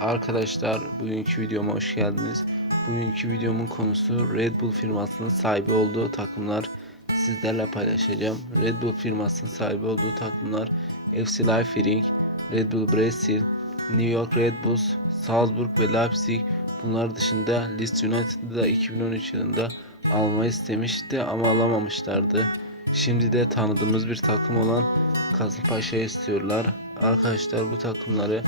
Arkadaşlar bugünkü videoma hoş geldiniz. Bugünkü videomun konusu Red Bull firmasının sahibi olduğu takımlar sizlerle paylaşacağım. Red Bull firmasının sahibi olduğu takımlar FC Liefering, Red Bull Brazil, New York Red Bulls, Salzburg ve Leipzig. Bunlar dışında Leeds United'ı da 2013 yılında almayı istemişti ama alamamışlardı. Şimdi de tanıdığımız bir takım olan Kasımpaşa'yı istiyorlar. Arkadaşlar bu takımları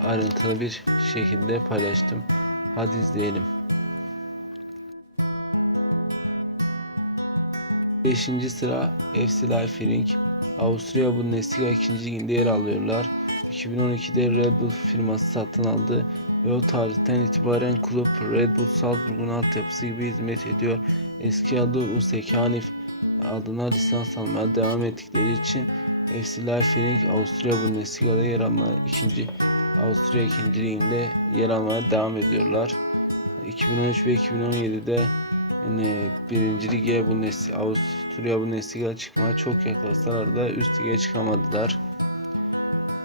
ayrıntılı bir şekilde paylaştım. Hadi izleyelim. 5. sıra FC Liefering. Avusturya Bundesliga 2. liginde yer alıyorlar. 2012'de Red Bull firması satın aldı ve o tarihten itibaren kulüp Red Bull Salzburg'un altyapısı gibi hizmet ediyor. Eski adı USK Hanif adına lisans almaya devam ettikleri için FC Liefering Avusturya Bundesliga'da yer alma ikinci Avusturya 2. liginde yer almaya devam ediyorlar. 2013 ve 2017'de yani birinci lige Bundesliga, Avusturya Bundesliga çıkmaya çok yaklaşsalar da üst lige çıkamadılar.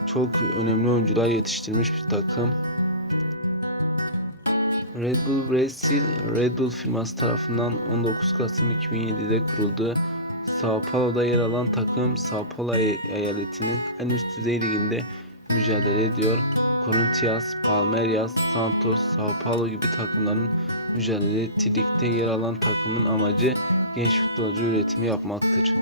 Çok önemli oyuncular yetiştirmiş bir takım. Red Bull Brazil, Red Bull firması tarafından 19 Kasım 2007'de kuruldu. Sao Paulo'da yer alan takım Sao Paulo eyaletinin en üst düzey liginde mücadele ediyor. Corinthians, Palmeiras, Santos, Sao Paulo gibi takımların mücadele ettiği ligde yer alan takımın amacı genç futbolcu üretimi yapmaktır.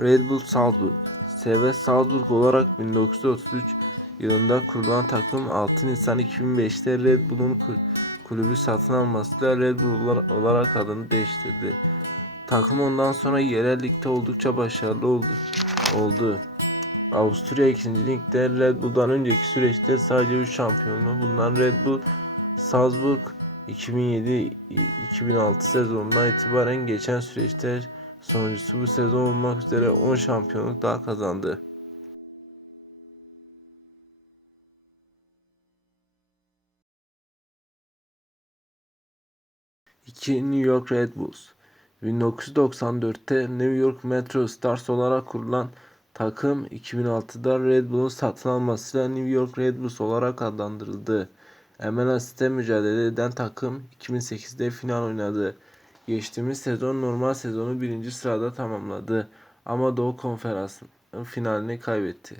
Red Bull Salzburg SV Salzburg olarak 1933 yılında kurulan takım 6 Nisan 2005'te Red Bull'un kulübü satın almasıyla Red Bull olarak adını değiştirdi. Takım ondan sonra yerel ligde oldukça başarılı oldu. oldu. Avusturya 2. Lig'de Red Bull'dan önceki süreçte sadece 3 şampiyonluğu bulunan Red Bull Salzburg 2007-2006 sezonundan itibaren geçen süreçte sonuncusu bu sezon olmak üzere 10 şampiyonluk daha kazandı. İki New York Red Bulls 1994'te New York Metro Stars olarak kurulan takım 2006'da Red Bull'un satın almasıyla New York Red Bulls olarak adlandırıldı. MLS'te mücadele eden takım 2008'de final oynadı. Geçtiğimiz sezon normal sezonu birinci sırada tamamladı ama Doğu Konferansı'nın finalini kaybetti.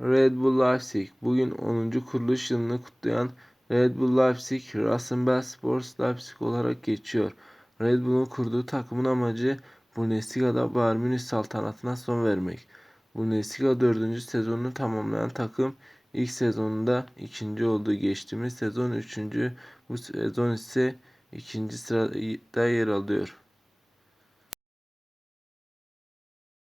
Red Bull Leipzig bugün 10. kuruluş yılını kutlayan Red Bull Leipzig Rasenballspor Leipzig olarak geçiyor. Red Bull'un kurduğu takımın amacı Bundesliga'da Bayern Münih saltanatına son vermek. Bundesliga 4. sezonunu tamamlayan takım ilk sezonunda ikinci oldu. Geçtiğimiz sezon üçüncü, bu sezon ise ikinci sırada yer alıyor.